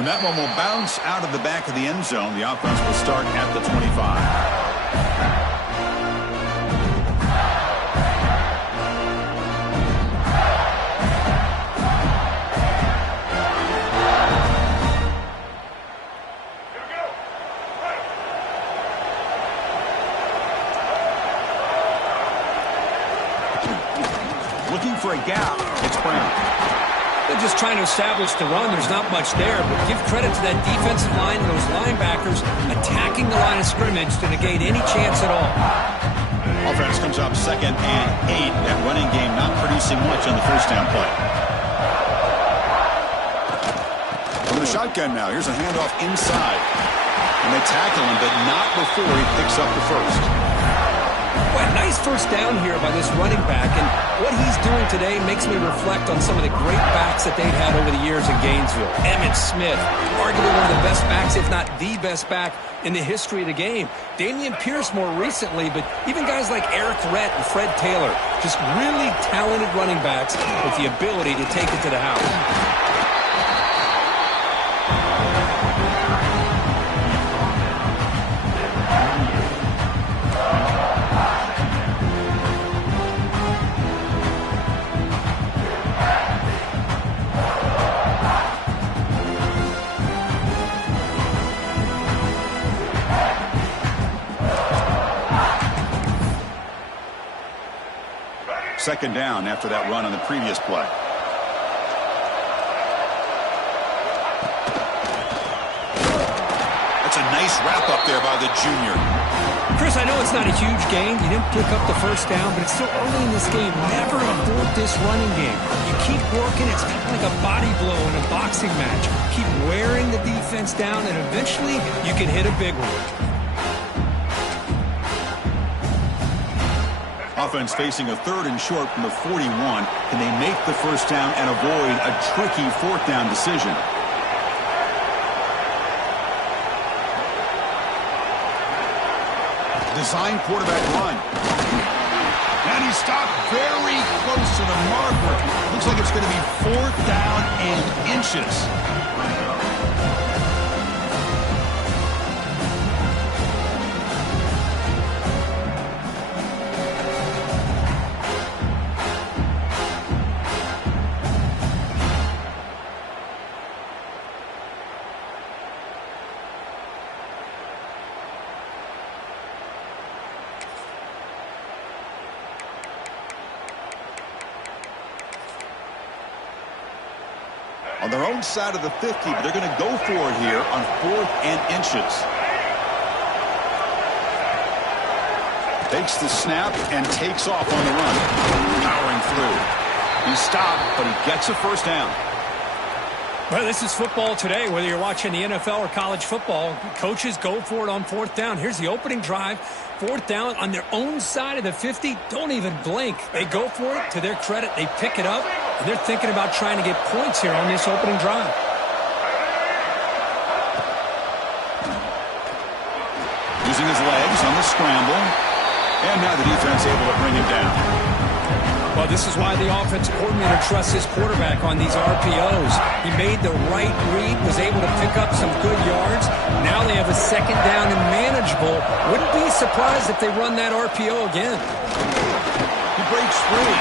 And that one will bounce out of the back of the end zone. The offense will start at the 25. Looking for a gap. It's Brown. They're just trying to establish the run. There's not much there, but give credit to that defensive line and those linebackers attacking the line of scrimmage to negate any chance at all. Offense comes up 2nd and 8. That running game not producing much on the first down play. From the shotgun now. Here's a handoff inside. And they tackle him, but not before he picks up the first. Well, nice first down here by this running back, and what he's doing today makes me reflect on some of the great backs that they've had over the years in Gainesville. Emmitt Smith, arguably one of the best backs, if not the best back in the history of the game. Damian Pierce more recently, but even guys like Eric Rhett and Fred Taylor, just really talented running backs with the ability to take it to the house. Second down after that run on the previous play. That's a nice wrap up there by the junior. Chris, I know it's not a huge gain. You didn't pick up the first down, but it's still early in this game. Never abort this running game. You keep working. It's kind of like a body blow in a boxing match. Keep wearing the defense down, and eventually you can hit a big one. Offense facing a 3rd and short from the 41. Can they make the first down and avoid a tricky 4th down decision? Design quarterback run. And he stopped very close to the marker. Looks like it's going to be 4th down and inches. On their own side of the 50, but they're going to go for it here on 4th and inches. Takes the snap and takes off on the run. Powering through. He's stopped, but he gets a first down. Well, this is football today, whether you're watching the NFL or college football. Coaches go for it on 4th down. Here's the opening drive. 4th down on their own side of the 50. Don't even blink. They go for it. To their credit, they pick it up. And they're thinking about trying to get points here on this opening drive. Using his legs on the scramble. And now the defense able to bring him down. Well, this is why the offensive coordinator trusts his quarterback on these RPOs. He made the right read, was able to pick up some good yards. Now they have a 2nd down and manageable. Wouldn't be surprised if they run that RPO again. He breaks free.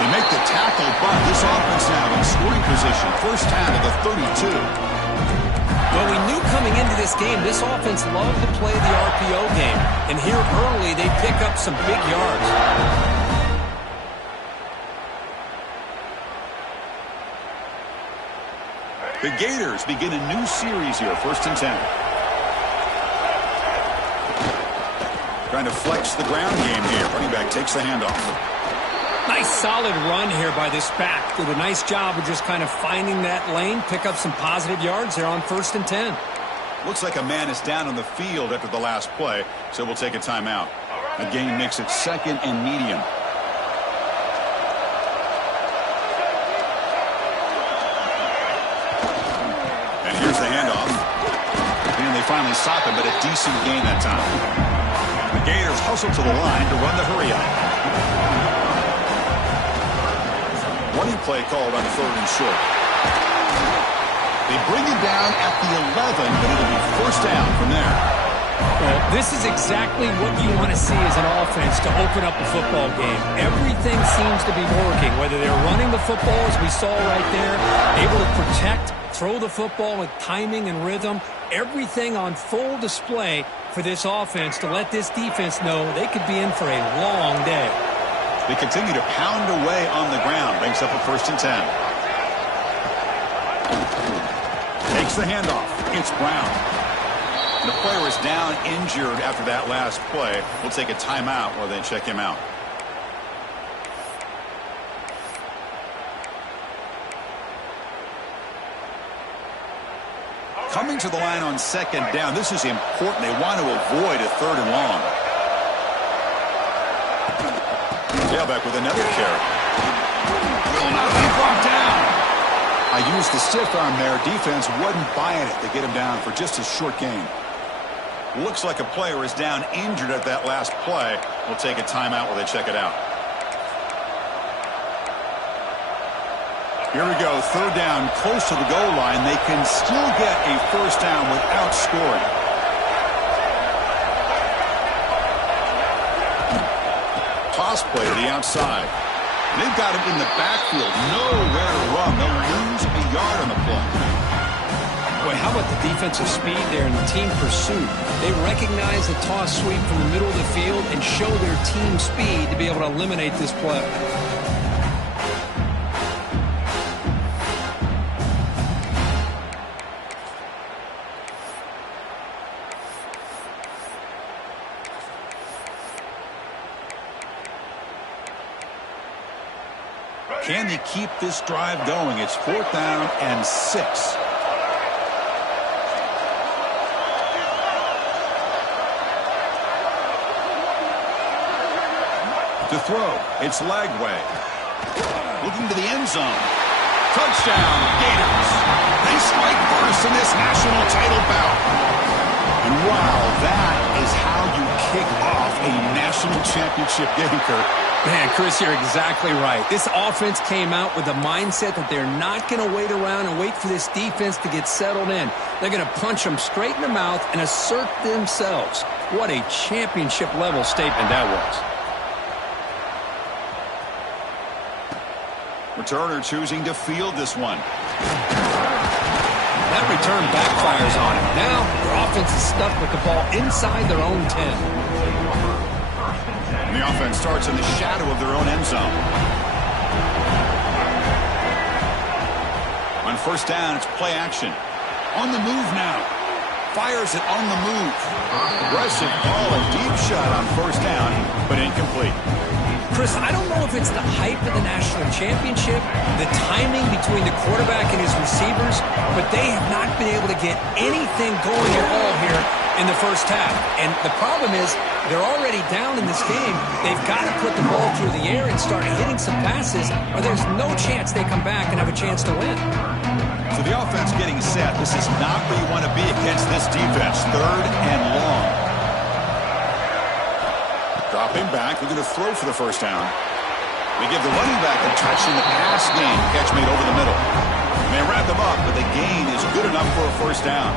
They make the tackle, but this offense now in scoring position. First down to the 32. Well, we knew coming into this game, this offense loved to play the RPO game. And here early, they pick up some big yards. The Gators begin a new series here, 1st and 10. Trying to flex the ground game here. Running back takes the handoff. Nice solid run here by this back. Did a nice job of just kind of finding that lane, pick up some positive yards there on 1st and 10. Looks like a man is down on the field after the last play, so we'll take a timeout. The game makes it 2nd and medium. And here's the handoff. And they finally stop him, but a decent gain that time. The Gators hustle to the line to run the hurry up. Running play called on 3rd and short. They bring him down at the 11, but it'll be first down from there. Well, this is exactly what you want to see as an offense to open up a football game. Everything seems to be working, whether they're running the football, as we saw right there, able to protect, throw the football with timing and rhythm, everything on full display for this offense to let this defense know they could be in for a long day. They continue to pound away on the ground. Brings up a 1st and 10. Takes the handoff. It's Brown. The player is down injured after that last play. We'll take a timeout while they check him out. Coming to the line on 2nd down. This is important. They want to avoid a 3rd and long. Tailback with another carry. Will not be brought down. I used the stiff arm there. Defense wasn't buying it. They get him down for just a short gain. Looks like a player is down injured at that last play. We'll take a timeout while they check it out. Here we go. 3rd down, close to the goal line. They can still get a first down without scoring. Toss play to the outside. They've got him in the backfield. Nowhere to run. They'll lose a yard on the play. Boy, how about the defensive speed there and the team pursuit? They recognize the toss sweep from the middle of the field and show their team speed to be able to eliminate this play. Can they keep this drive going? It's 4th down and 6. To throw, it's Lagway. Looking to the end zone. Touchdown, Gators. They strike first in this national title bout. And wow, that is how you kick off a national championship game, Kirk. Man, Chris, you're exactly right. This offense came out with the mindset that they're not going to wait around and wait for this defense to get settled in. They're going to punch them straight in the mouth and assert themselves. What a championship-level statement that was. Returner choosing to field this one. That return backfires on him. Now, their offense is stuck with the ball inside their own 10. And the offense starts in the shadow of their own end zone. On 1st down, it's play action. On the move now. Fires it on the move. Aggressive ball, a deep shot on 1st down, but incomplete. Chris, I don't know if it's the hype of the national championship, the timing between the quarterback and his receivers, but they have not been able to get anything going at all here in the first half. And the problem is they're already down in this game. They've got to put the ball through the air and start hitting some passes, or there's no chance they come back and have a chance to win. So the offense getting set. This is not where you want to be against this defense. 3rd and long. Dropping back, looking to throw for the first down. They give the running back a touch in the pass game. Catch made over the middle. And they wrap them up, but the gain is good enough for a first down.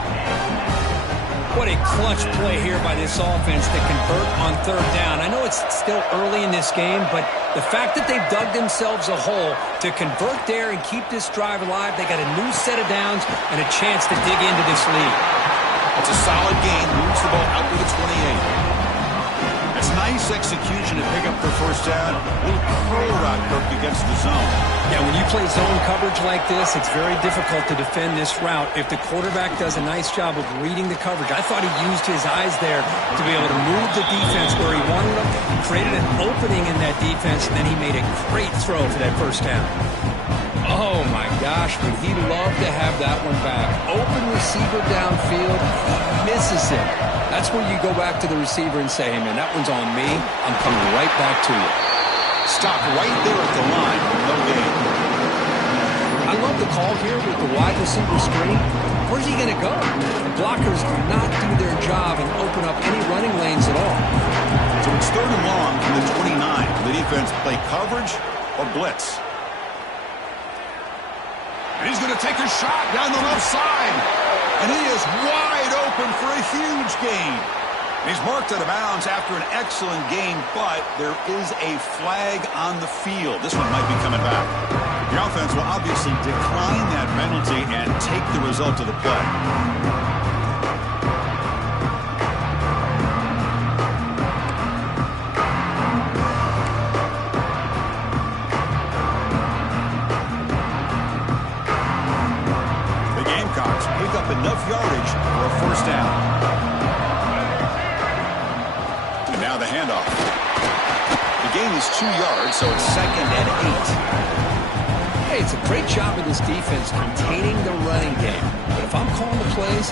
What a clutch play here by this offense to convert on 3rd down. I know it's still early in this game, but the fact that they've dug themselves a hole to convert there and keep this drive alive, they got a new set of downs and a chance to dig into this lead. It's a solid gain. Moves the ball out to the 28. It's nice execution to pick up the first down. A little curl route, Kirk, against the zone. Yeah, when you play zone coverage like this, it's very difficult to defend this route if the quarterback does a nice job of reading the coverage. I thought he used his eyes there to be able to move the defense where he wanted them, created an opening in that defense, and then he made a great throw for that first down. Oh, my gosh, would he love to have that one back. Open receiver downfield, he misses it. That's where you go back to the receiver and say, hey, man, that one's on me. I'm coming right back to you. Stop right there at the line. No gain. I love the call here with the wide receiver screen. Where's he going to go? The blockers do not do their job and open up any running lanes at all. So it's 3rd and long from the 29. The defense play coverage or blitz. And he's going to take a shot down the left side. And he is wide open for a huge gain. He's marked out of bounds after an excellent game, but there is a flag on the field. This one might be coming back. The offense will obviously decline that penalty and take the result of the play. The Gamecocks pick up enough yardage for a first down. Now the handoff. The gain is 2 yards, so it's 2nd and 8. Hey, it's a great job of this defense containing the running game. But if I'm calling the plays,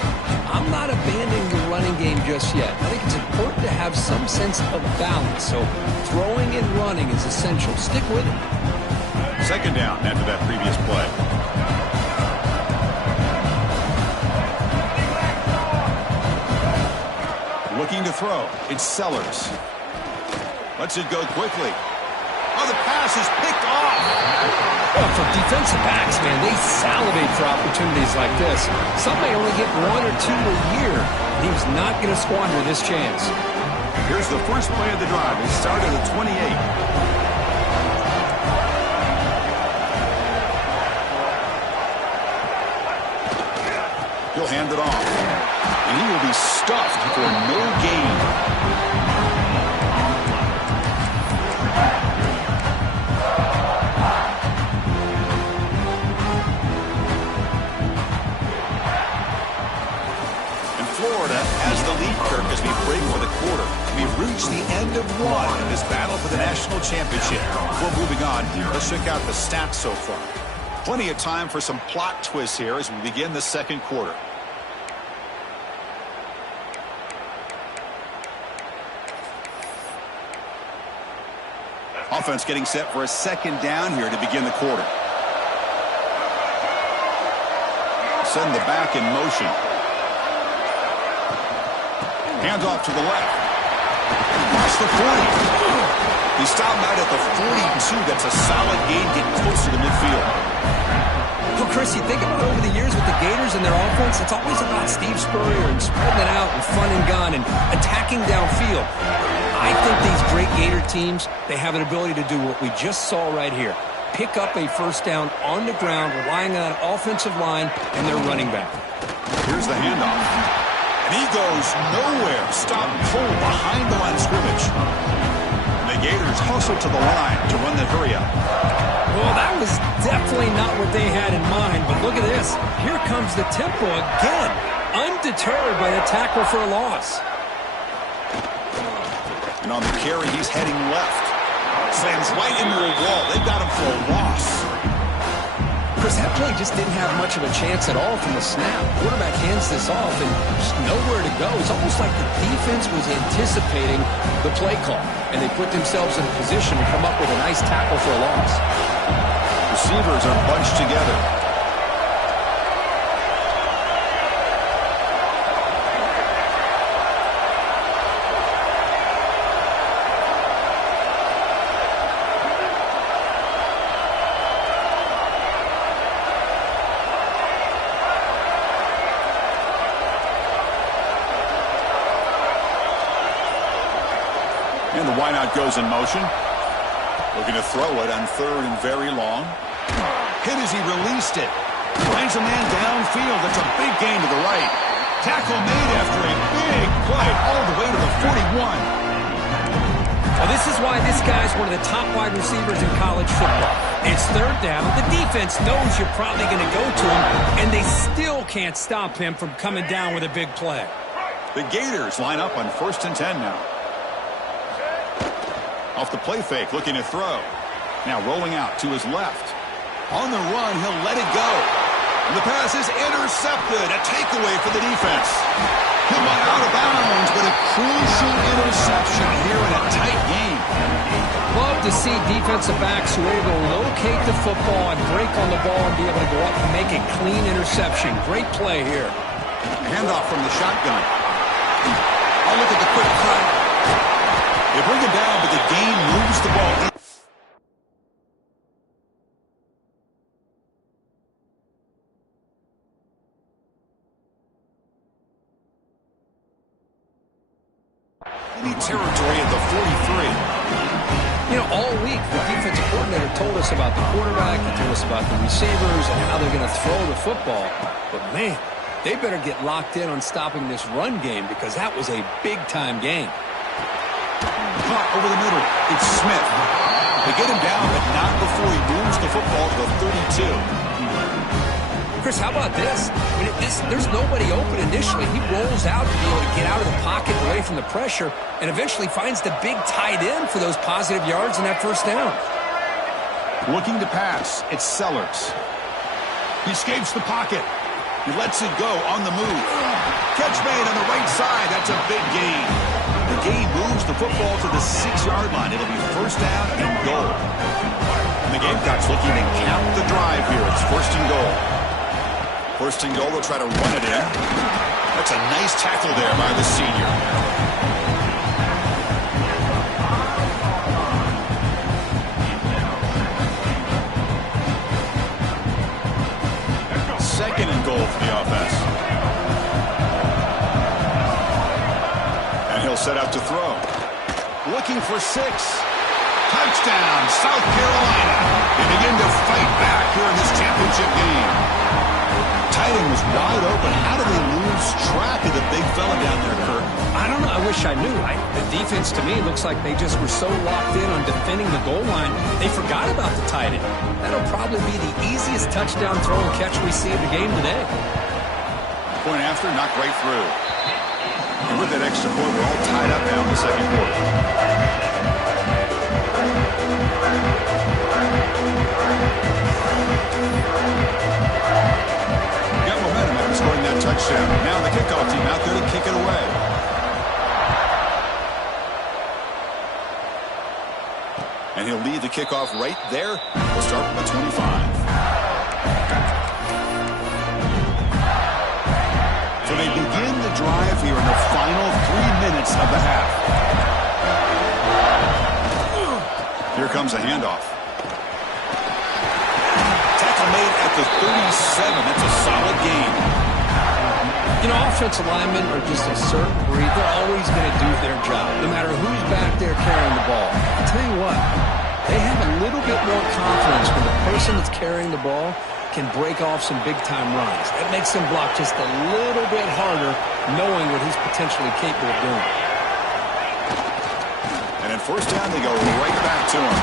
I'm not abandoning the running game just yet. I think it's important to have some sense of balance. So throwing and running is essential. Stick with it. 2nd down after that previous play. Looking to throw. It's Sellers. Lets it go quickly. Oh, the pass is picked off. Well, for defensive backs, man, they salivate for opportunities like this. Some may only get 1 or 2 a year. He's not going to squander this chance. Here's the first play of the drive. He started at 28. He'll hand it off. And he will be stuffed for no gain. And Florida has the lead, Kirk, as we break for the quarter. We've reached the end of one in this battle for the national championship. Before moving on, let's check out the stats so far. Plenty of time for some plot twists here as we begin the second quarter. Offense getting set for a 2nd down here to begin the quarter. Send the back in motion. Hands off to the left. Across the 40. He stopped out at the 42. That's a solid gain, getting closer to midfield. Well, Chris, you think about over the years with the Gators and their offense, it's always about Steve Spurrier and spreading it out and fun and gun and attacking downfield. I think these great Gator teams, they have an ability to do what we just saw right here. Pick up a first down on the ground, relying on that offensive line and their running back. Here's the handoff. And he goes nowhere. Stopped cold behind the line of scrimmage. And the Gators hustle to the line to run the hurry up. Well, that was definitely not what they had in mind, but look at this. Here comes the tempo again, undeterred by the tackle for a loss. And on the carry, he's heading left. Slams right into a wall. They've got him for a loss. Chris, that play just didn't have much of a chance at all from the snap. Quarterback hands this off and just nowhere to go. It's almost like the defense was anticipating the play call, and they put themselves in a position to come up with a nice tackle for a loss. Receivers are bunched together. And the wideout goes in motion. Looking to throw it on 3rd and very long. Hit as he released it. Finds a man downfield. That's a big gain to the right. Tackle made after a big play all the way to the 41. Well, this is why this guy's one of the top wide receivers in college football. It's 3rd down. The defense knows you're probably going to go to him, and they still can't stop him from coming down with a big play. The Gators line up on 1st and 10 now. Off the play fake, looking to throw. Now rolling out to his left. On the run, he'll let it go. And the pass is intercepted. A takeaway for the defense. He'll run out of bounds, but a crucial interception here in a tight game. Love to see defensive backs who are able to locate the football and break on the ball and be able to go up and make a clean interception. Great play here. Handoff from the shotgun. Oh, look at the quick cut. They bring him down, but the game moves the ball. enemy territory at the 43. You know, all week, the defensive coordinator told us about the quarterback, he told us about the receivers and how they're going to throw the football. But, man, they better get locked in on stopping this run game because that was a big-time game. Caught over the middle. It's Smith. They get him down, but not before he moves the football to the 32. Chris, how about this? I mean, there's nobody open initially. He rolls out to be able to get out of the pocket away from the pressure and eventually finds the big tight end for those positive yards in that first down. Looking to pass. It's Sellers. He escapes the pocket. He lets it go on the move. Catch made on the right side. That's a big gain. The gain moves the football to the 6-yard line. It'll be first down and goal. And the Gamecocks looking to cap the drive here. It's first and goal. First and goal, they'll try to run it in. That's a nice tackle there by the senior. Second and goal for the offense. And he'll set out to throw. Looking for 6. Touchdown, South Carolina. They begin to fight back here in this championship game. Tight end was wide open. How did they lose track of the big fella down there, Kirk? I don't know. I wish I knew. The defense, to me, looks like they just were so locked in on defending the goal line, they forgot about the tight end. That'll probably be the easiest touchdown throw and catch we see in the game today. Point after, knocked right through. And with that extra point, we're all tied up now in the second quarter. Scoring that touchdown. Now the kickoff team out there to kick it away. And he'll lead the kickoff right there. We'll start from the 25. So they begin the drive here in the final 3 minutes of the half. Here comes a handoff. Tackle made at the 37. That's a solid gain. You know, offensive linemen are just a certain breed. They're always going to do their job, no matter who's back there carrying the ball. I'll tell you what, they have a little bit more confidence when the person that's carrying the ball can break off some big-time runs. That makes them block just a little bit harder, knowing what he's potentially capable of doing. And at first down, they go right back to him.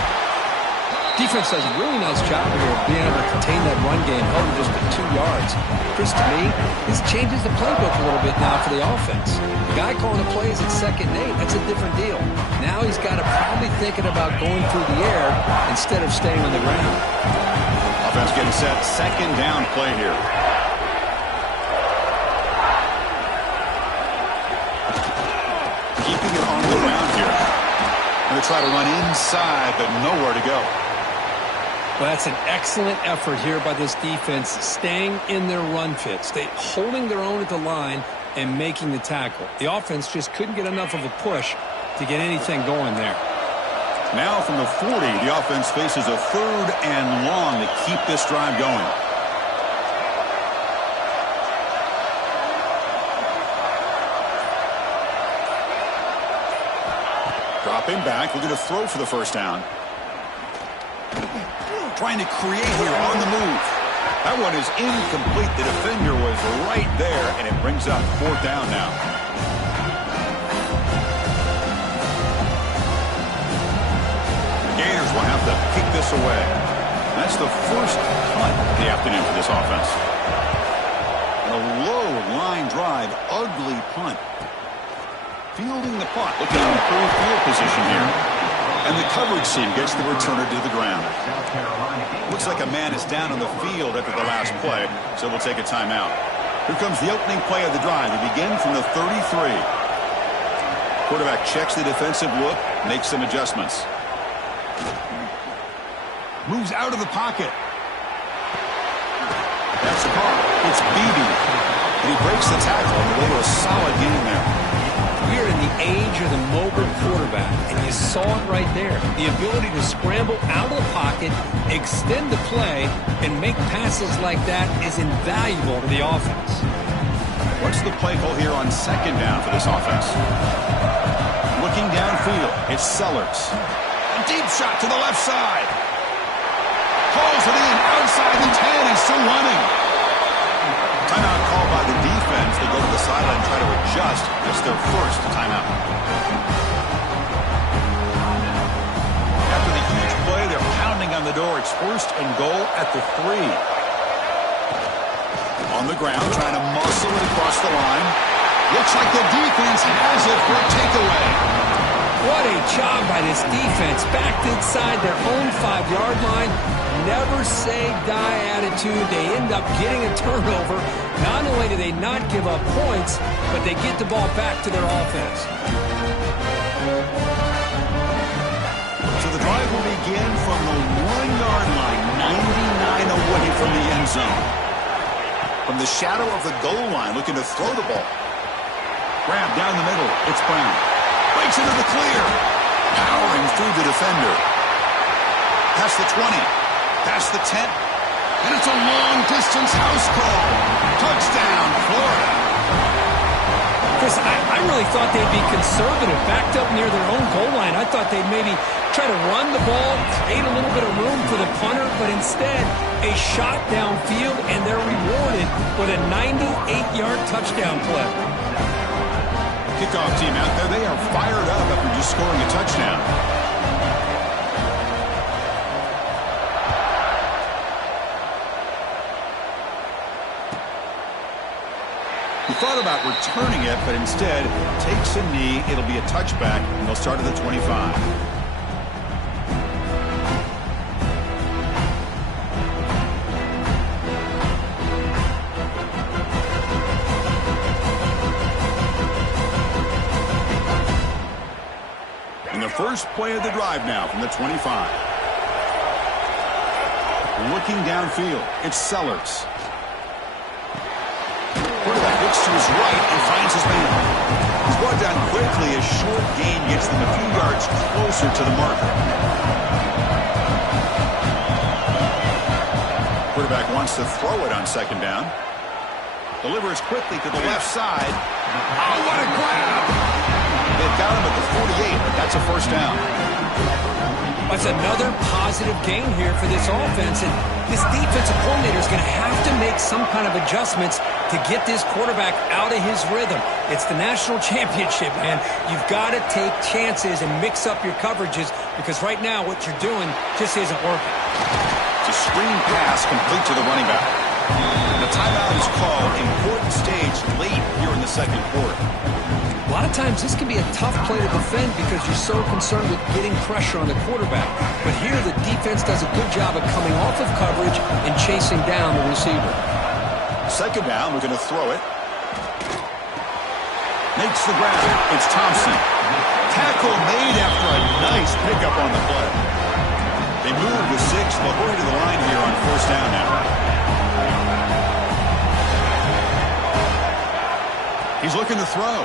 Defense does a really nice job here of being able to contain that run game, held just at 2 yards. Chris, to me, this changes the playbook a little bit now for the offense. The guy calling the plays at 2nd and 8, that's a different deal. Now he's got to probably thinking about going through the air instead of staying on the ground. Offense getting set, 2nd down play here. Keeping it on the ground here. Going to try to run inside, but nowhere to go. Well, that's an excellent effort here by this defense, staying in their run fits, holding their own at the line and making the tackle. The offense just couldn't get enough of a push to get anything going there. Now from the 40, the offense faces a 3rd and long to keep this drive going. Dropping back, we're going to throw for the first down. Trying to create here on the move. That one is incomplete. The defender was right there, and it brings up 4th down now. The Gators will have to kick this away. That's the first punt of the afternoon for this offense. And a low line drive, ugly punt. Fielding the punt, looking at improved field position here. And the coverage team gets the returner to the ground. Looks like a man is down on the field after the last play, so we'll take a timeout. Here comes the opening play of the drive. We begin from the 33. Quarterback checks the defensive look, makes some adjustments. Moves out of the pocket. That's caught. It's Beebe. And he breaks the tackle on the way to a solid game there. We are in the age of the mobile quarterback, and you saw it right there. The ability to scramble out of the pocket, extend the play, and make passes like that is invaluable to the offense. What's the play call here on 2nd down for this offense? Looking downfield. It's Sellers. A deep shot to the left side. Pulls it in outside the 10 and still running. Timeout called by the defense. They go to the sideline and try to adjust. It's their first timeout. After the huge play, they're pounding on the door. It's 1st and goal at the 3. On the ground, trying to muscle it across the line. Looks like the defense has it for a takeaway. What a job by this defense. Backed inside their own 5-yard line. Never say die attitude. They end up getting a turnover. Not only do they not give up points, but they get the ball back to their offense. So the drive will begin from the 1-yard line, 99 away from the end zone. From the shadow of the goal line, looking to throw the ball. Grab down the middle. It's Brown. Breaks into the clear. Powering through the defender. Past the 20. Past the 10. And it's a long-distance house call. Touchdown, Florida. Chris, I really thought they'd be conservative, backed up near their own goal line. I thought they'd maybe try to run the ball, create a little bit of room for the punter, but instead, a shot downfield, and they're rewarded with a 98-yard touchdown play. Kickoff team out there, they are fired up after just scoring a touchdown. He thought about returning it, but instead takes a knee. It'll be a touchback, and they'll start at the 25. And the first play of the drive now from the 25. Looking downfield, it's Sellers. Quarterback looks to his right and finds his man. He's brought down quickly. A short gain gets them a few yards closer to the marker. Quarterback wants to throw it on 2nd down. Delivers quickly to the left side. Oh, what a grab! They've got him at the 48, but that's a 1st down. That's another positive gain here for this offense, and this defensive coordinator is going to have to make some kind of adjustments to get this quarterback out of his rhythm. It's the national championship, man. You've got to take chances and mix up your coverages because right now what you're doing just isn't working. It's a screen pass complete to the running back. The timeout is called. Important stage late here in the 2nd quarter. A lot of times this can be a tough play to defend because you're so concerned with getting pressure on the quarterback. But here the defense does a good job of coming off of coverage and chasing down the receiver. 2nd down, we're going to throw it. Makes the grab. It's Thompson. Tackle made after a nice pickup on the play. They move to 6. They'll hurry to the line here on 1st down now. He's looking to throw.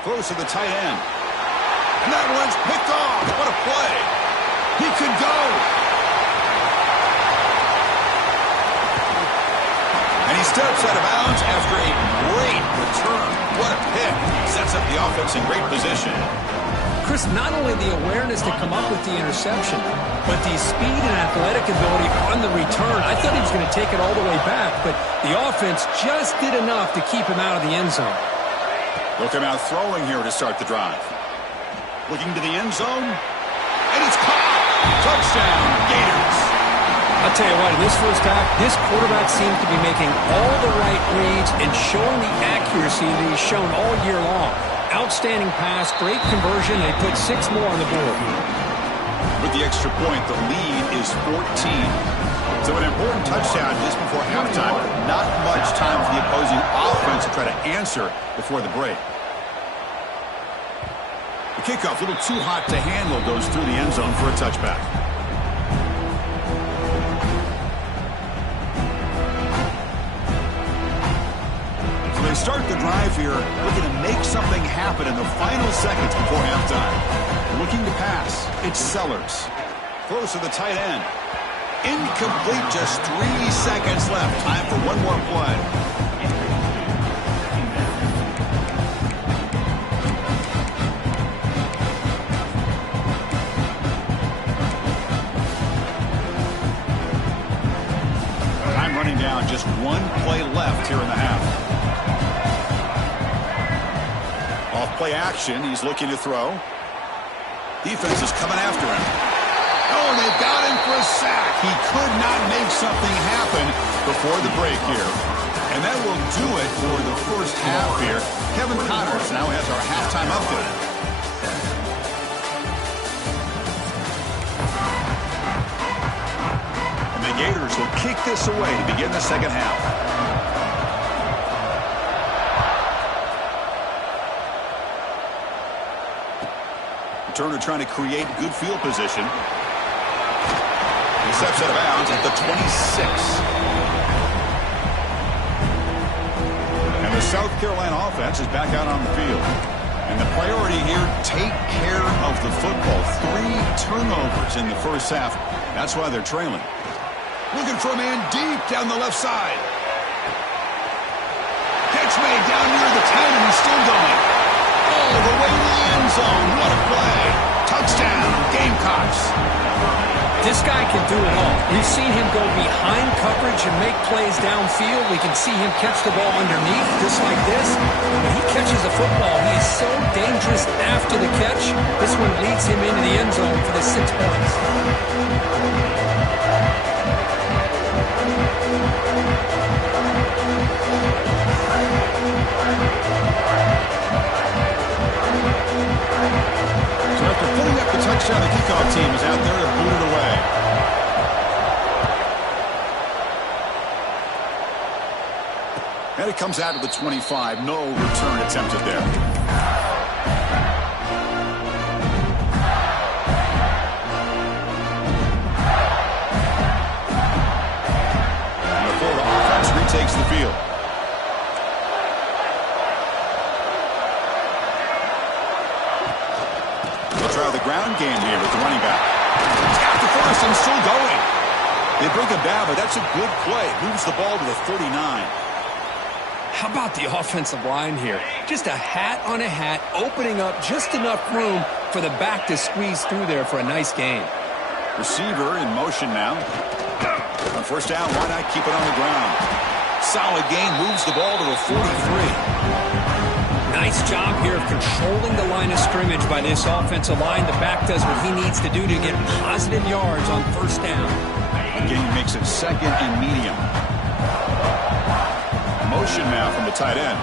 Throws to the tight end. And that one's picked off. What a play. He could go. And he steps out of bounds after a great return. What a pick. Sets up the offense in great position. Chris, not only the awareness to come up with the interception, but the speed and athletic ability on the return. I thought he was going to take it all the way back, but the offense just did enough to keep him out of the end zone. They'll come out throwing here to start the drive. Looking to the end zone. And it's caught. Touchdown, Gators. I'll tell you what, in this first half, this quarterback seems to be making all the right reads and showing the accuracy that he's shown all year long. Outstanding pass, great conversion. They put 6 more on the board. With the extra point, the lead is 14. So an important touchdown just before halftime. Not much time for the opposing offense to try to answer before the break. The kickoff, a little too hot to handle, goes through the end zone for a touchback. So they start the drive here, looking to make something happen in the final seconds before halftime. Looking to pass, it's Sellers. Throws to the tight end. Incomplete, just 3 seconds left. Time for one more play. Off play action, he's looking to throw. Defense is coming after him. Oh, they got him for a sack. He could not make something happen before the break here. And that will do it for the first half here. Kevin Connors now has our halftime update. And the Gators will kick this away to begin the second half. Turner trying to create good field position. He steps out of bounds at the 26. And the South Carolina offense is back out on the field. And the priority here, take care of the football. 3 turnovers in the first half. That's why they're trailing. Looking for a man deep down the left side. Catch made down near the 10, and he's still going. All the way to the end zone. What a play. Touchdown, Gamecocks. This guy can do it all. We've seen him go behind coverage and make plays downfield. We can see him catch the ball underneath, just like this. When he catches the football, he is so dangerous after the catch. This one leads him into the end zone for the 6 points. So after putting up the touchdown, the kickoff team is out there to boot it away. And it comes out to the 25. No return attempted there. And the Florida offense retakes the field. Try the ground game here with the running back. He's got the first and still going. They bring him down, but that's a good play. Moves the ball to the 39. How about the offensive line here? Just a hat on a hat, opening up just enough room for the back to squeeze through there for a nice gain. Receiver in motion now. On first down, why not keep it on the ground? Solid gain, moves the ball to the 43. Nice job here of controlling the line of scrimmage by this offensive line. The back does what he needs to do to get positive yards on first down. Again, he makes it second and medium. Motion now from the tight end.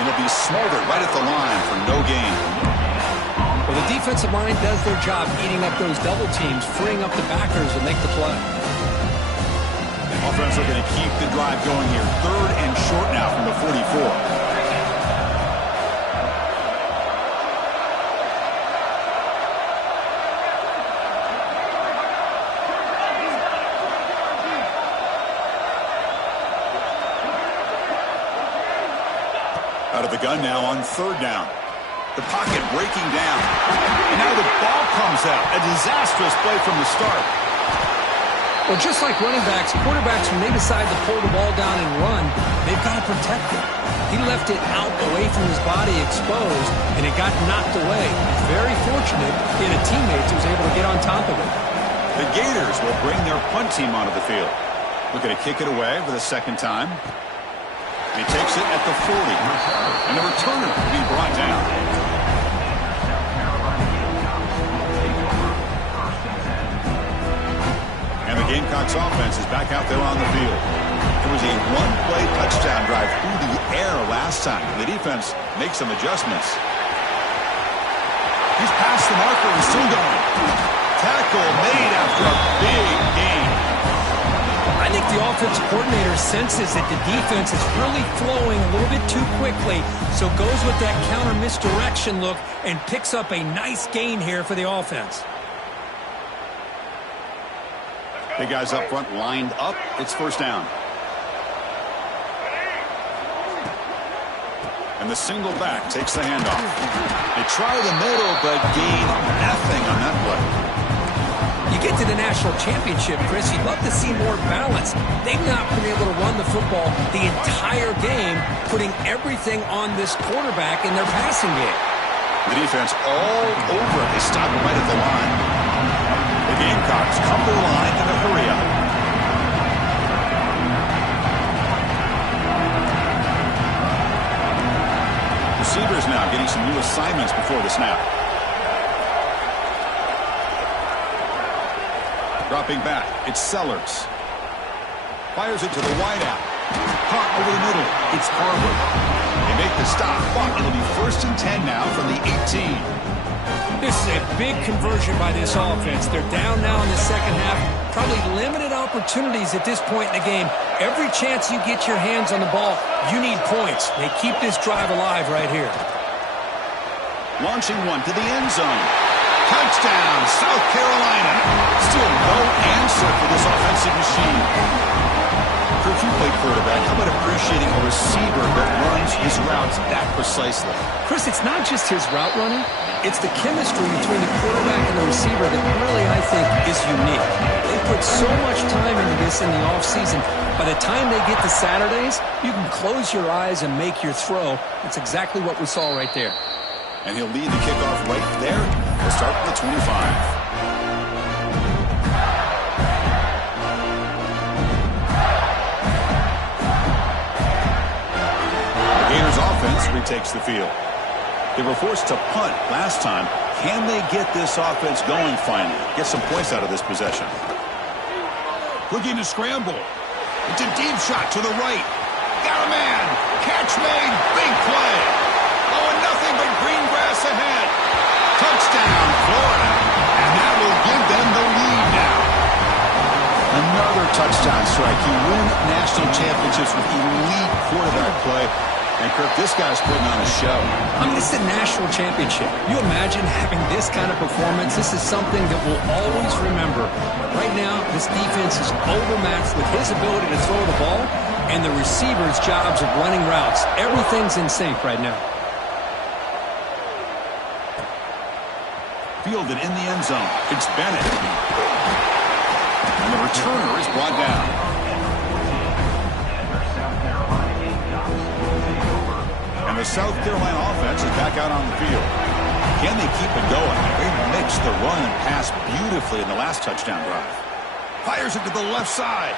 It'll be smothered right at the line for no gain. Well, the defensive line does their job eating up those double teams, freeing up the backers to make the play. Offense looking to keep the drive going here. 3rd and short now from the 44. Out of the gun now on 3rd down. The pocket breaking down. And now the ball comes out. A disastrous play from the start. Well, just like running backs, quarterbacks, when they decide to pull the ball down and run, they've got to protect it. He left it out away from his body exposed, and it got knocked away. Very fortunate he had a teammate who was able to get on top of it. The Gators will bring their punt team onto the field. Looking to kick it away for the second time. And he takes it at the 40. And the returner will be brought down. And the Gamecocks offense is back out there on the field. It was a one-play touchdown drive through the air last time. The defense makes some adjustments. He's past the marker and still going. Tackle made after a big gain. I think the offensive coordinator senses that the defense is really flowing a little bit too quickly, so goes with that counter misdirection look and picks up a nice gain here for the offense. Big guys up front lined up. It's first down. And the single back takes the handoff. They try the middle, but gain nothing on that play. You get to the national championship, Chris, you'd love to see more balance. They've not been able to run the football the entire game, putting everything on this quarterback in their passing game. The defense all over it. They stop right at the line. The Gamecocks come to the line in a hurry-up. receivers now getting some new assignments before the snap. Dropping back, it's Sellers. Fires it to the wideout. Caught over the middle. It's Harvard. They make the stop, but it'll be 1st and 10 now from the 18. This is a big conversion by this offense. They're down now in the second half. Probably limited opportunities at this point in the game. Every chance you get your hands on the ball, you need points. They keep this drive alive right here. Launching one to the end zone. Touchdown, South Carolina. Still no answer for this offensive machine. If you play quarterback, how about appreciating a receiver that runs his routes that precisely? Chris, it's not just his route running. It's the chemistry between the quarterback and the receiver that really, I think, is unique. They put so much time into this in the offseason. By the time they get to Saturdays, you can close your eyes and make your throw. That's exactly what we saw right there. And he'll lead the kickoff right there. We'll start from the 25. Gators offense retakes the field. They were forced to punt last time. Can they get this offense going finally? Get some points out of this possession. Looking to scramble. It's a deep shot to the right. Got a man. Catch made. Big play. Oh, and nothing but green grass ahead. Touchdown, Florida. And that will give them the lead now. Another touchdown strike. You win national championships with elite quarterback play. And, Kirk, this guy's putting on a show. I mean, it's a national championship. You imagine having this kind of performance? This is something that we'll always remember. Right now, this defense is overmatched with his ability to throw the ball and the receivers' jobs of running routes. Everything's in sync right now. Fielded in the end zone. It's Bennett. And the returner is brought down. And the South Carolina offense is back out on the field. Can they keep it going? They mixed the run and pass beautifully in the last touchdown drive. Fires it to the left side.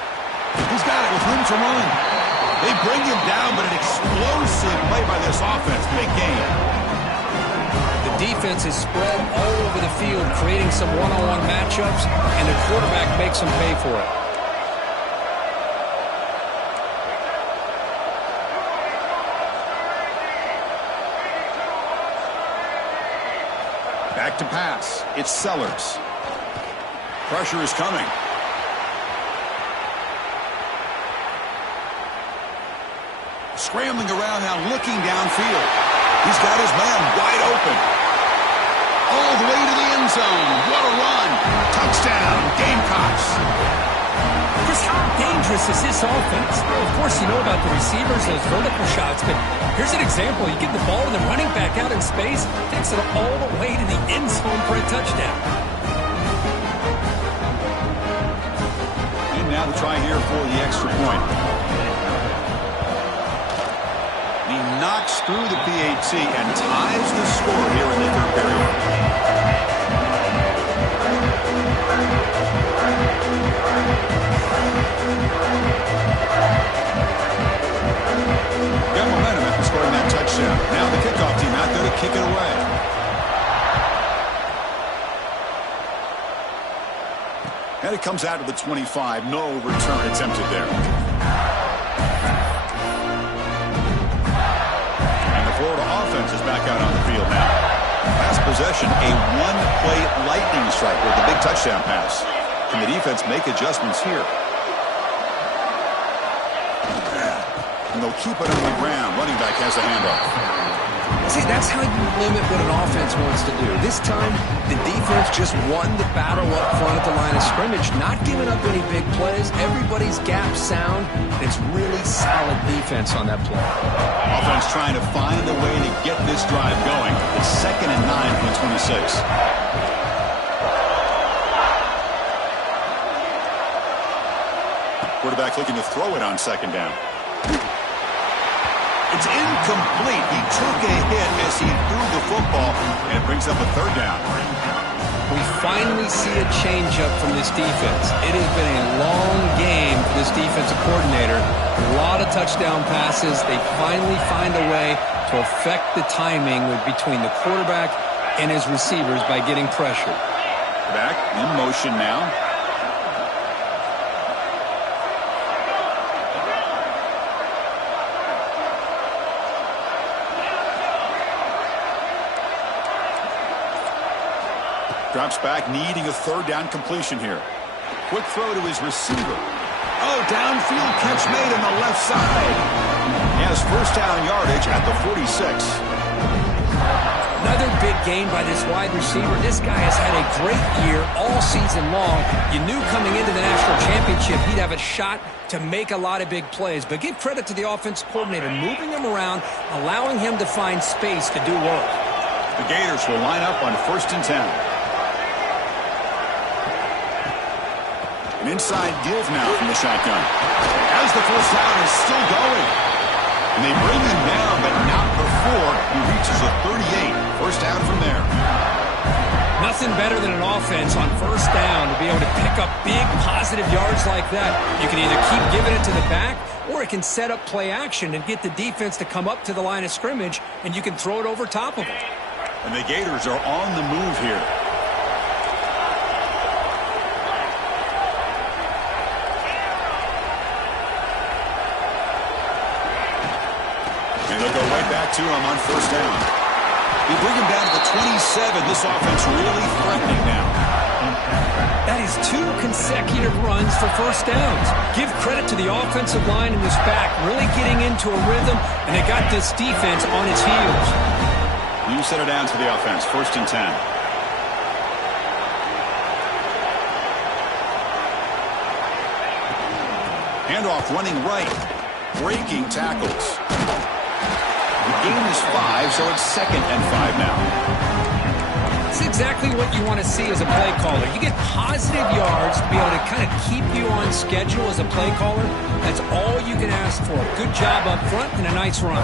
He's got it with room to run. They bring him down, but an explosive play by this offense. Big game. The defense is spread all over the field, creating some one-on-one matchups, and the quarterback makes them pay for it. Back to pass. It's Sellers. Pressure is coming. Scrambling around now, looking downfield. He's got his man wide open. All the way to the end zone. What a run. Touchdown, Gamecocks. Chris, how dangerous is this offense? Well, of course, you know about the receivers, those vertical shots, but here's an example. You give the ball to the running back out in space, takes it all the way to the end zone for a touchdown. And now the try here for the extra point. He knocks through the PAT and ties the score here in the third period. Got momentum after scoring that touchdown. Now the kickoff team out there to kick it away. And it comes out to the 25. No return attempted there. And the Florida offense is back out on the field now. Last possession, a one-play lightning strike with the big touchdown pass. Can the defense make adjustments here? And they'll keep it on the ground. Running back has a handoff. See, that's how you limit what an offense wants to do. This time, the defense just won the battle up front at the line of scrimmage, not giving up any big plays. Everybody's gap sound. It's really solid defense on that play. Offense trying to find a way to get this drive going. It's 2nd and 9 from the 26. Quarterback looking to throw it on 2nd down. It's incomplete. He took a hit as he threw the football, and it brings up a 3rd down. We finally see a change-up from this defense. It has been a long game for this defensive coordinator. A lot of touchdown passes. They finally find a way to affect the timing between the quarterback and his receivers by getting pressure. Back in motion now. Drops back, needing a third down completion here. Quick throw to his receiver. Oh, downfield catch made on the left side. He has first down yardage at the 46. Another big gain by this wide receiver. This guy has had a great year all season long. You knew coming into the national championship he'd have a shot to make a lot of big plays. But give credit to the offense coordinator, moving him around, allowing him to find space to do work. The Gators will line up on 1st and 10. An inside give now from the shotgun. As the first down is still going. And they bring him down, but not before he reaches a 38. First down from there. Nothing better than an offense on first down to be able to pick up big positive yards like that. You can either keep giving it to the back, or it can set up play action and get the defense to come up to the line of scrimmage, and you can throw it over top of them. And the Gators are on the move here. And they'll go right back to him on first down. They bring him down to the 27. This offense really threatening now. That is 2 consecutive runs for first downs. Give credit to the offensive line in this back, really getting into a rhythm, and they got this defense on its heels. You set it down to the offense, 1st and 10. Handoff running right. Breaking tackles. The game is 5, so it's 2nd and 5 now. It's exactly what you want to see as a play caller. You get positive yards to be able to kind of keep you on schedule as a play caller. That's all you can ask for. Good job up front and a nice run.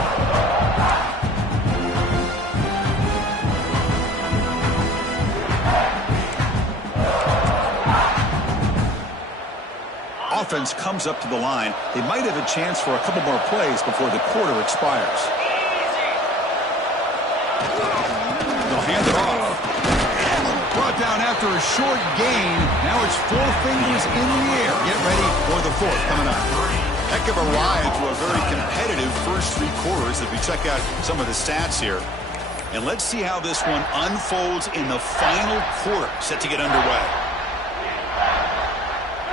Offense comes up to the line. They might have a chance for a couple more plays before the quarter expires. They'll hand it off. Brought down after a short gain. Now it's 4 fingers in the air. Get ready for the 4th coming up. Heck of a ride to a very competitive first 3 quarters as we check out some of the stats here. And let's see how this one unfolds in the final quarter, set to get underway.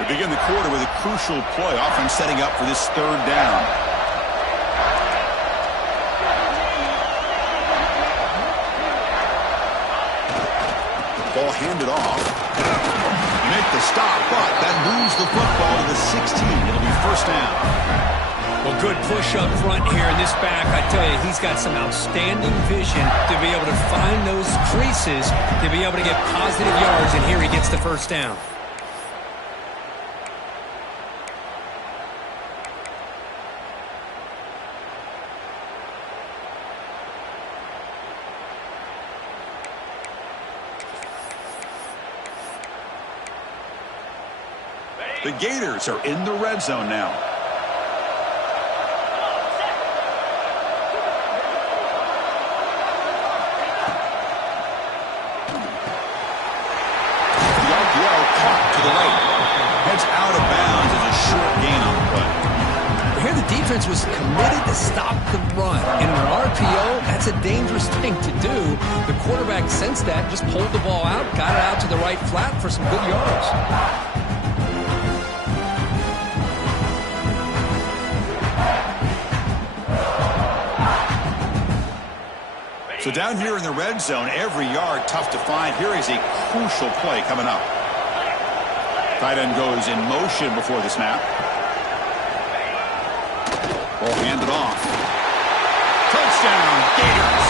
We begin the quarter with a crucial play. Offense setting up for this 3rd down. Ball handed off. Make the stop, but that moves the football to the 16. It'll be first down. Well, good push up front here in this back. I tell you, he's got some outstanding vision to be able to find those creases, to be able to get positive yards, and here he gets the first down. The Gators are in the red zone now. The RPO caught to the right. Heads out of bounds as a short gain on the play. Here the defense was committed to stop the run. In an RPO, that's a dangerous thing to do. The quarterback sensed that, just pulled the ball out, got it out to the right flat for some good yards. So down here in the red zone, every yard tough to find. Here is a crucial play coming up. Tight end goes in motion before the snap. Ball handed off. Touchdown, Gators.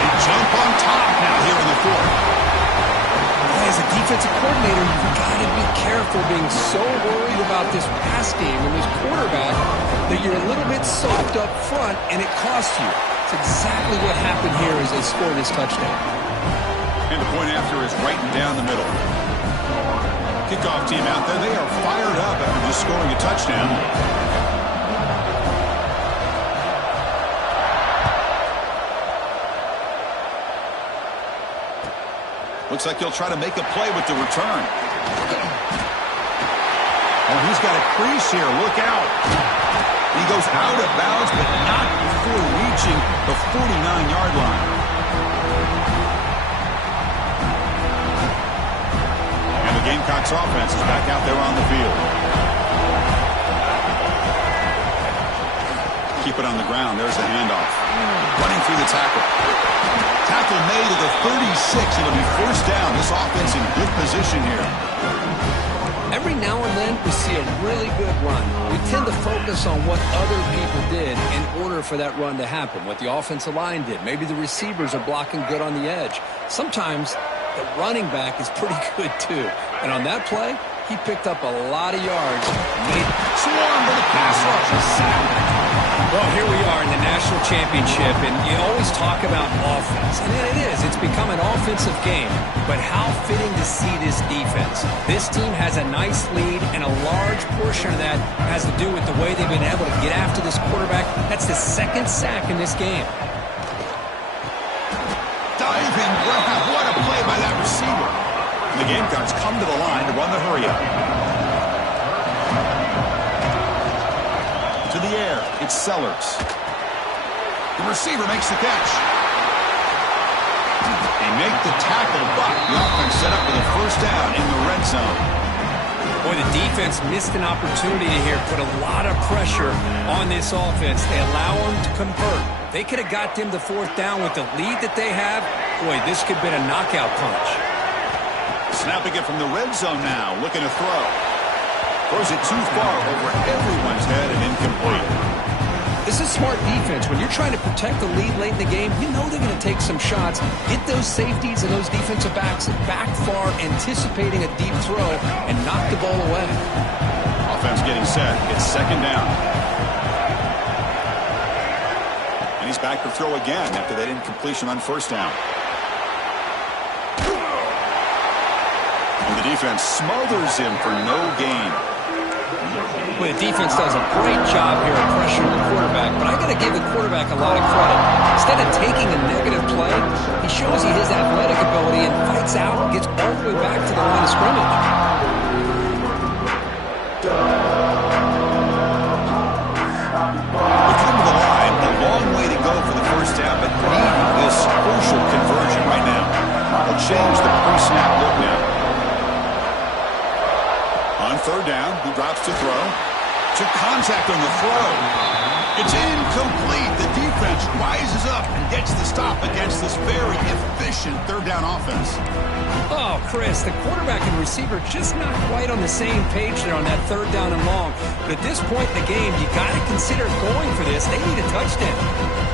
They jump on top now here in the 4th. As a defensive coordinator, you've got to be careful being so worried about this pass game and this quarterback that you're a little bit soft up front and it costs you. It's exactly what happened here as they scored this touchdown. And the point after is right down the middle. Kickoff team out there. They are fired up after just scoring a touchdown. Looks like he'll try to make a play with the return. Oh, he's got a crease here. Look out. He goes out of bounds, but not before reaching the 49-yard line. And the Gamecocks offense is back out there on the field. Keep it on the ground. There's the handoff. Running through the tackle. Tackle made to the 36. It'll be first down. This offense in good position here. Every now and then we see a really good run. We tend to focus on what other people did in order for that run to happen, what the offensive line did. Maybe the receivers are blocking good on the edge. Sometimes the running back is pretty good too. And on that play, he picked up a lot of yards. Made swarm to the pass rush. Well, here we are in the national championship, and you always talk about offense. And it is. It's become an offensive game. But how fitting to see this defense. This team has a nice lead, and a large portion of that has to do with the way they've been able to get after this quarterback. That's the second sack in this game. Diving grab. What a play by that receiver. And the Gamecocks come to the line to run the hurry-up. To the air, it's Sellers. The receiver makes the catch. They make the tackle, but the offense set up with a first down in the red zone. Boy, the defense missed an opportunity here, put a lot of pressure on this offense. They allow them to convert. They could have got them to fourth down with the lead that they have. Boy, this could have been a knockout punch. Snapping it from the red zone now, looking to throw. Throws it too far over everyone's head and incomplete. This is smart defense. When you're trying to protect the lead late in the game, you know they're going to take some shots, get those safeties and those defensive backs back far, anticipating a deep throw, and knock the ball away. Offense getting set. It's second down. And he's back to throw again after that incompletion on first down. And the defense smothers him for no gain. Well, the defense does a great job here of pressuring the quarterback, but I got to give the quarterback a lot of credit. Instead of taking a negative play, he shows he has athletic ability and fights out and gets all the way back to the line of scrimmage. We come to the line, a long way to go for the first down, but need this crucial conversion right now. We'll change the pre-snap look now. On third down, he drops to throw. To contact on the throw. It's incomplete. The defense rises up and gets the stop against this very efficient third down offense. Oh, Chris, the quarterback and receiver just not quite on the same page there on that third down and long. But at this point in the game, you got to consider going for this. They need a touchdown.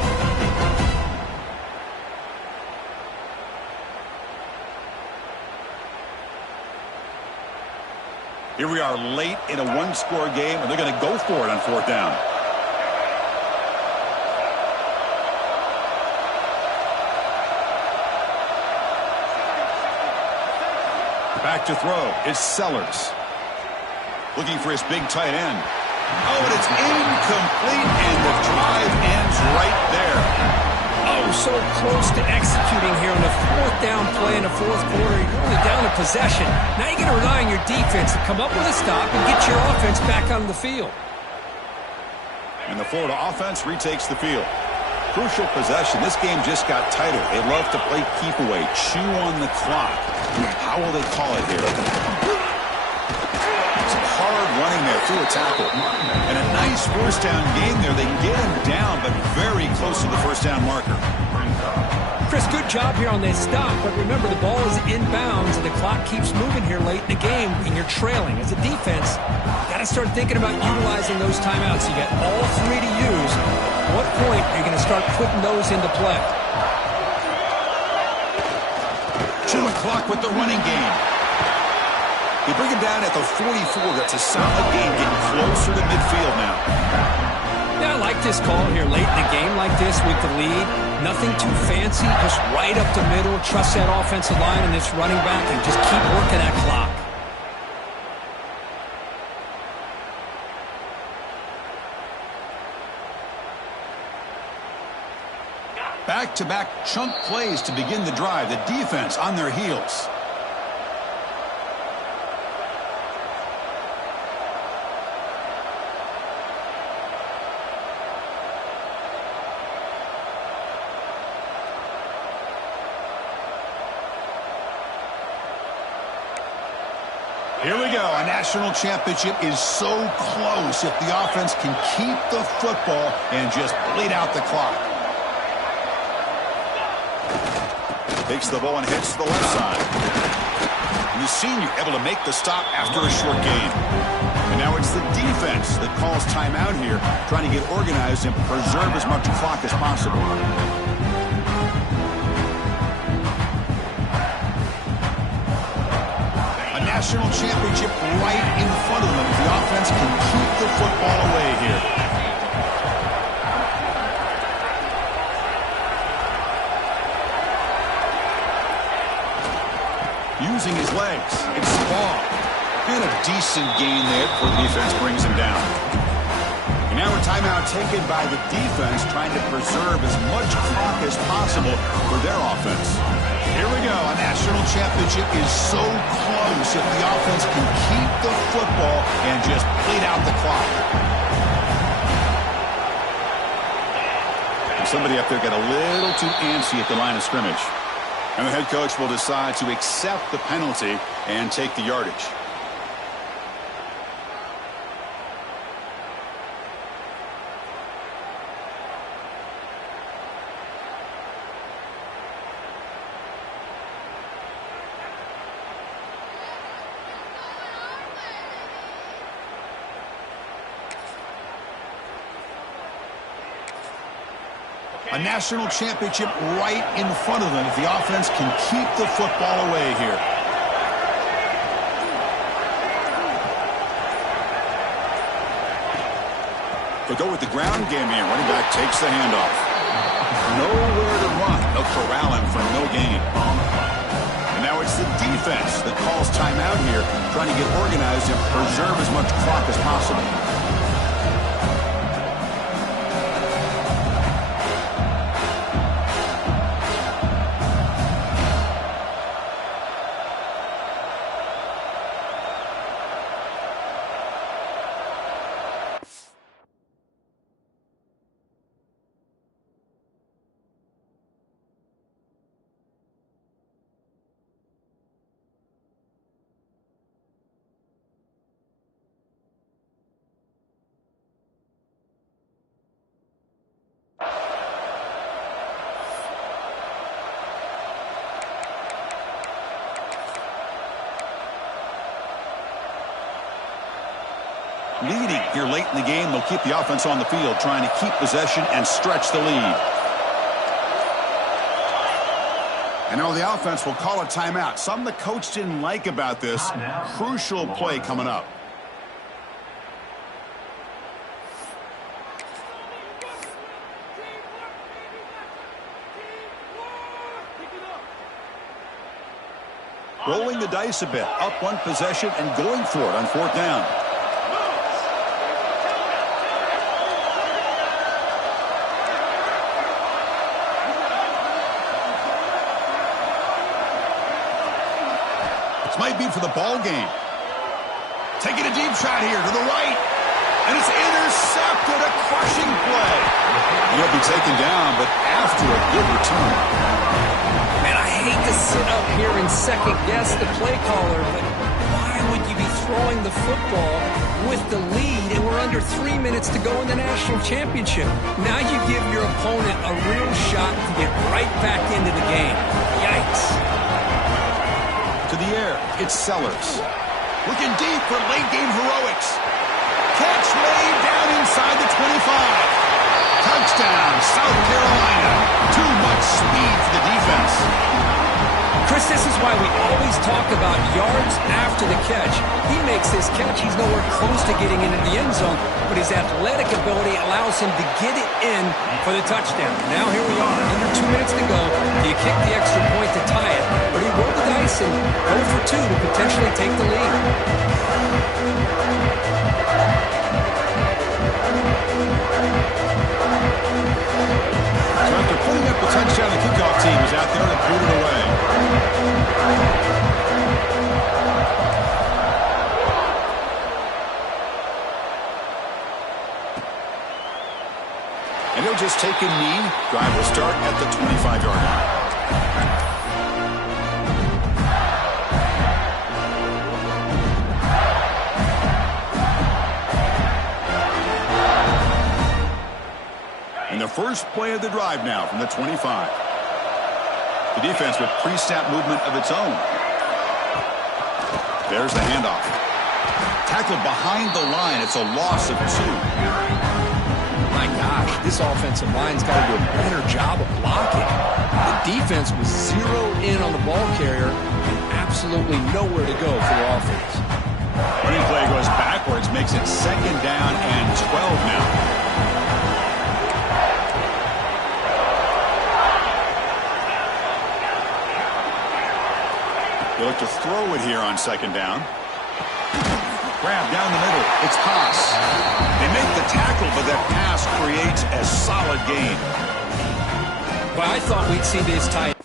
Here we are late in a one-score game, and they're going to go for it on fourth down. Back to throw. It's Sellers. Looking for his big tight end. Oh, and it's incomplete, and the drive ends right there. Oh, so close to executing here on the fourth down play in the fourth quarter. You're only down a possession. Now you're going to rely on your defense to come up with a stop and get your offense back on the field. And the Florida offense retakes the field. Crucial possession. This game just got tighter. They love to play keep away, chew on the clock. How will they call it here? Some hard running there through a tackle. And a nice first down game there. They get him down, but very close to the first down marker. Chris, good job here on this stop, but remember the ball is inbounds and the clock keeps moving here late in the game and you're trailing. As a defense, you got to start thinking about utilizing those timeouts. You got all three to use. At what point are you going to start putting those into play? Chew the clock with the running game. They bring him down at the 44. That's a solid game, getting closer to midfield now. Yeah, I like this call here late in the game like this with the lead. Nothing too fancy, just right up the middle. Trust that offensive line and this running back and just keep working that clock. Back-to-back chunk plays to begin the drive. The defense on their heels. Here we go. A national championship is so close if the offense can keep the football and just bleed out the clock. Takes the ball and heads to the left side. And the senior able to make the stop after a short gain. And now it's the defense that calls timeout here, trying to get organized and preserve as much clock as possible. National championship right in front of them if the offense can keep the football away here. Using his legs, it's long. And a decent gain there before the defense brings him down. And now a timeout taken by the defense, trying to preserve as much clock as possible for their offense. Here we go. A national championship is so close if the offense can keep the football and just bleed out the clock. And somebody up there got a little too antsy at the line of scrimmage. And the head coach will decide to accept the penalty and take the yardage. A national championship right in front of them if the offense can keep the football away here. They'll go with the ground game here. Running back takes the handoff. Nowhere to run. They'll corral him for no gain. And now it's the defense that calls timeout here, trying to get organized and preserve as much clock as possible. Leading here late in the game, they'll keep the offense on the field, trying to keep possession and stretch the lead. And now the offense will call a timeout. Something the coach didn't like about this. Crucial play coming up. Rolling the dice a bit, up one possession and going for it on fourth down. Might be for the ball game. Taking a deep shot here to the right. And it's intercepted. A crushing play. He'll be taken down, but after a good return. Man, I hate to sit up here and second guess the play caller, but why would you be throwing the football with the lead and we're under 3 minutes to go in the national championship? Now you give your opponent a real shot to get right back into the game. Yikes. To the air, it's Sellers. Looking deep for late-game heroics. Catch made down inside the 25. Touchdown, South Carolina. Too much speed for the defense. Chris, this is why we always talk about yards after the catch. He makes this catch. He's nowhere close to getting into the end zone, but his athletic ability allows him to get it in for the touchdown. Now here we are, under 2 minutes to go. Do you kick the extra point to tie it, or do you roll the dice and go for two to potentially take the lead? So after putting up a And he'll just take a knee. Drive will start at the 25-yard line. And the first play of the drive now from the 25. The defense with pre-snap movement of its own. There's the handoff. Tackled behind the line. It's a loss of 2. My gosh, this offensive line's got to do a better job of blocking. The defense was zeroed in on the ball carrier and absolutely nowhere to go for the offense. Running play goes backwards, makes it 2nd down and 12 now. They look to throw it here on 2nd down. Grab down the middle. It's pass. They make the tackle, but that pass creates a solid gain. But I thought we'd see this tight.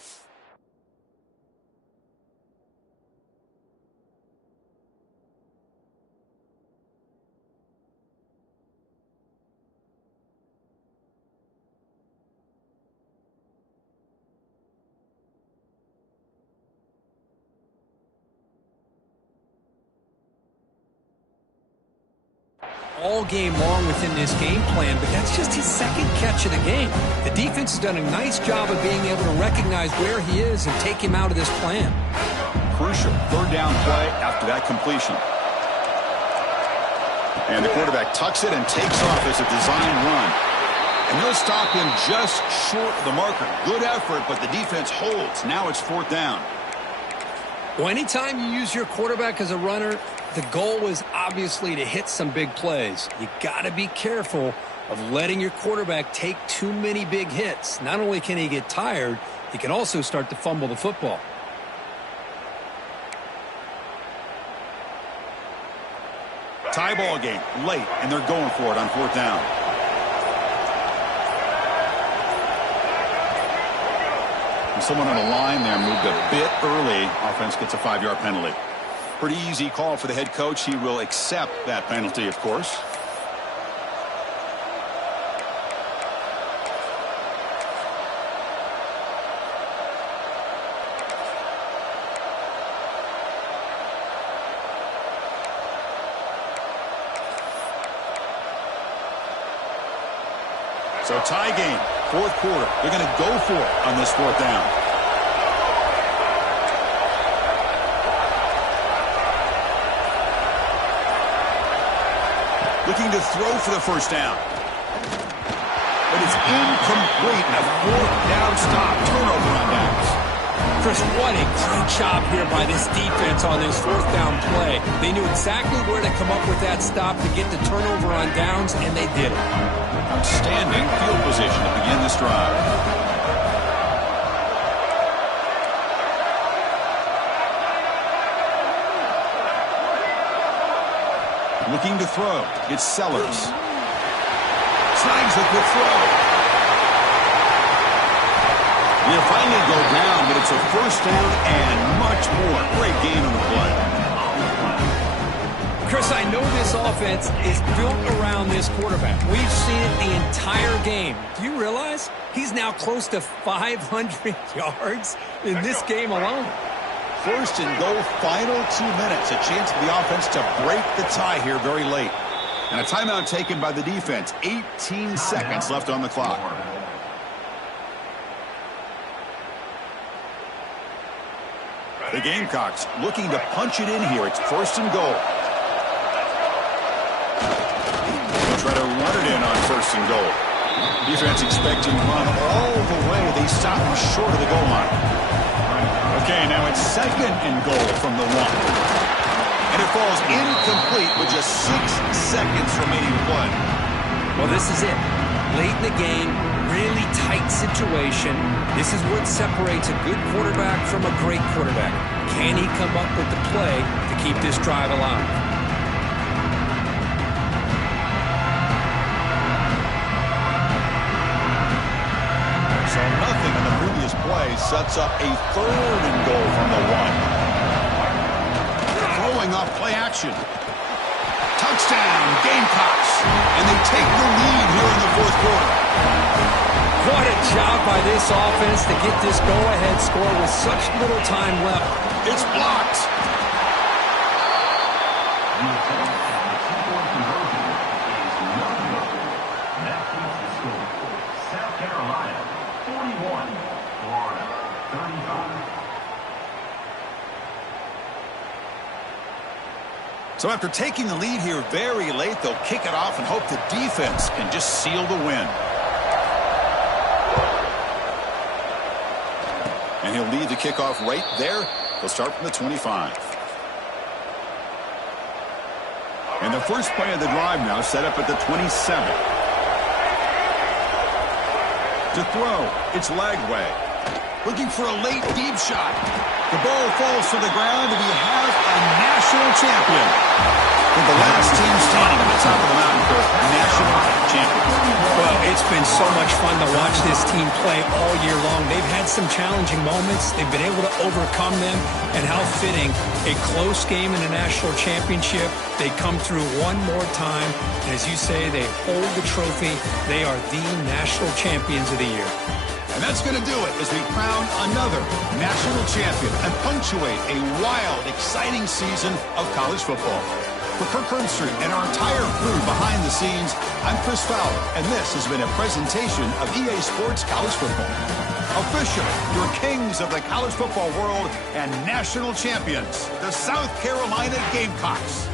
All game long within this game plan, but that's just his 2nd catch of the game. The defense has done a nice job of being able to recognize where he is and take him out of this plan. Crucial 3rd down play after that completion. And the quarterback tucks it and takes off as a design run. And they'll stop him just short of the marker. Good effort, but the defense holds. Now it's 4th down. Well, anytime you use your quarterback as a runner, the goal is obviously to hit some big plays. You got to be careful of letting your quarterback take too many big hits. Not only can he get tired, he can also start to fumble the football. Tie ball game late, and they're going for it on 4th down. And someone on the line there moved a bit early. Offense gets a 5-yard penalty. Pretty easy call for the head coach. He will accept that penalty, of course. So tie game, 4th quarter. They're going to go for it on this 4th down. Looking to throw for the 1st down. But it's incomplete. A 4th down stop. Turnover on downs. Chris, what a great job here by this defense on this 4th down play. They knew exactly where to come up with that stop to get the turnover on downs, and they did it. Outstanding field position to begin this drive. Looking to throw. It's Sellers. Snags a good throw. They'll finally go down, but it's a 1st down and much more. Great gain on the play. Chris, I know this offense is built around this quarterback. We've seen it the entire game. Do you realize he's now close to 500 yards in this game alone? 1st and goal, final 2 minutes. A chance for the offense to break the tie here very late. And a timeout taken by the defense. 18 seconds left on the clock. The Gamecocks looking to punch it in here. It's 1st and goal. They'll try to run it in on 1st and goal. Defense expecting to run all the way. They stop him short of the goal line. Okay, now it's 2nd and goal from the 1. And it falls incomplete with just 6 seconds remaining to play. Well, this is it. Late in the game, really tight situation. This is what separates a good quarterback from a great quarterback. Can he come up with the play to keep this drive alive? So nothing on the previous play sets up a 3rd and goal from the 1. Throwing off play action. Touchdown, Gamecocks. And they take the lead here in the 4th quarter. by this offense to get this go-ahead score with such little time left. It's blocked. That keeps the score. South Carolina, 41. Florida, 35. So after taking the lead here very late, they'll kick it off and hope the defense can just seal the win. And he'll lead the kickoff right there. They'll start from the 25. And the first play of the drive now set up at the 27. To throw, it's Lagway. Looking for a late deep shot. The ball falls to the ground, and we have a national champion. With the last team standing at the top of the mountain for national champions. Well, it's been so much fun to watch this team play all year long. They've had some challenging moments. They've been able to overcome them. And how fitting, a close game in a national championship. They come through one more time. And as you say, they hold the trophy. They are the national champions of the year. And that's going to do it as we crown another national champion and punctuate a wild, exciting season of college football. For Kirk Herbstreit and our entire crew behind the scenes, I'm Chris Fowler, and this has been a presentation of EA Sports College Football. Officially, your kings of the college football world and national champions, the South Carolina Gamecocks.